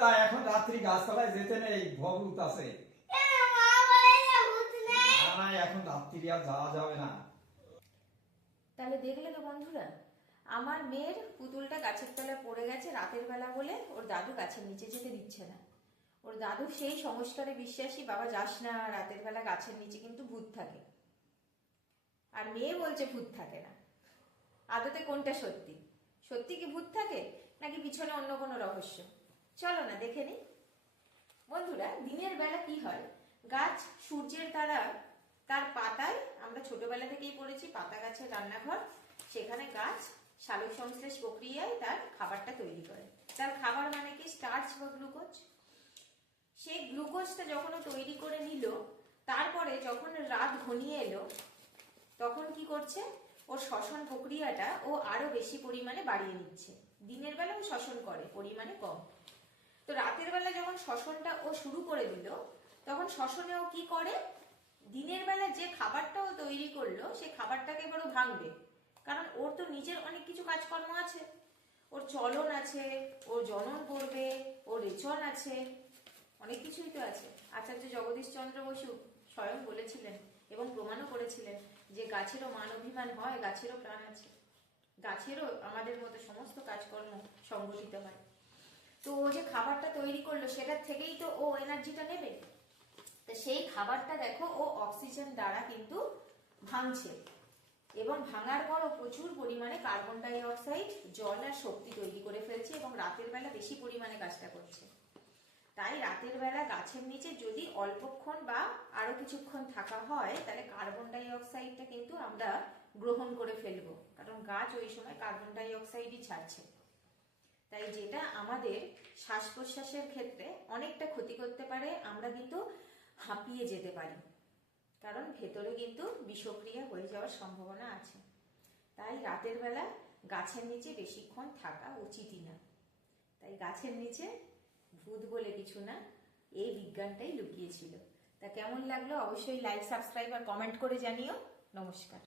রাত্রি গাছতলায় যেতে নেই আছে এ মা বলে যে ভূত নেই। না না এখন রাত্রি আর যাওয়া যাবে না। তাহলে দেখলে তো বন্ধুরা আমার মেয়ের পুতুলটা গাছের তলায় পড়ে গেছে রাতের বেলা বলে ওর দাদু গাছের নিচে যেতে দিচ্ছে না। ওর দাদু সেই সংস্কারে বিশ্বাসী বাবা যাস না রাতের বেলা গাছের নিচে কিন্তু ভূত থাকে। আর মেয়ে বলছে ভূত থাকে না। আদতে কোনটা সত্যি? সত্যি কি ভূত থাকে নাকি পিছনে অন্য কোনো রহস্য? চলো না, দেখে নি। বন্ধুরা, দিনের বেলা কি হয়? গাছ সূর্যের দ্বারা তার পাতায়, আমরা ছোটবেলা থেকেই পড়েছি, পাতা গাছের রান্নাঘর, সেখানে গাছ সালোক সংশ্লেষ প্রক্রিয়ায় তার খাবারটা তৈরি করে। তার খাবার মানে কি? স্টার্চ বা গ্লুকোজ। সেই গ্লুকোজটা যখন তৈরি করে নিল, তারপরে যখন রাত ঘনিয়ে এলো, তখন কি করছে? ওর শ্বসন প্রক্রিয়াটা ও আরও বেশি পরিমাণে বাড়িয়ে নিচ্ছে। দিনের বেলা ও শ্বসন করে, পরিমাণে কম। তো রাতের বেলা যখন শ্বসনটা ও শুরু করে দিল, তখন শ্বসনে ও কি করে? দিনের বেলা যে খাবারটা ও তৈরি করল সেই খাবারটাকে এবার ও ভাঙবে। কারণ ওর তো নিজের অনেক কিছু কাজকর্ম আছে। ওর চলন আছে, ওর জনন করবে, ওর রেচন আছে, অনেক কিছুই তো আছে। আচার্য জগদীশ চন্দ্র বসু স্বয়ং বলেছিলেন এবং প্রমাণও করেছিলেন যে গাছেরও মান অভিমান হয়, গাছেরও প্রাণ আছে। গাছেরও আমাদের মতো সমস্ত কাজকর্ম সংগঠিত হয়। তো ও যে খাবারটা তৈরি করল, সেটার থেকেই তো ও এনার্জিটা নেবে। তো সেই খাবারটা দেখো, ও অক্সিজেন দ্বারা কিন্তু ভাঙছে। এবং ভাঙার পর ও প্রচুর পরিমাণে কার্বন ডাই অক্সাইড জল আর শক্তি তৈরি করে ফেলছে এবং রাতের বেলা বেশি পরিমাণে কাজটা করছে। তাই রাতের বেলা গাছের নিচে যদি অল্পক্ষণ বা আরও কিছুক্ষণ থাকা হয়, তাহলে কার্বন ডাই অক্সাইডটা কিন্তু আমরা গ্রহণ করে ফেলব। কারণ গাছ ওই সময় কার্বন ডাই অক্সাইডই ছাড়ছে। আমাদের শ্বাস প্রশ্বাসের ক্ষেত্রে অনেকটা ক্ষতি করতে পারে, আমরা কিন্তু হাঁপিয়ে যেতে পারি। কারণ ভেতরে কিন্তু বিষক্রিয়া হয়ে যাওয়ার সম্ভাবনা আছে। তাই রাতের বেলা গাছের নিচে বেশিক্ষণ থাকা উচিতই না। তাই গাছের নিচে ভূত বলে কিছু না, এই বিজ্ঞানটাই লুকিয়েছিল। তা কেমন লাগল অবশ্যই লাইক সাবস্ক্রাইব আর কমেন্ট করে জানিও। নমস্কার।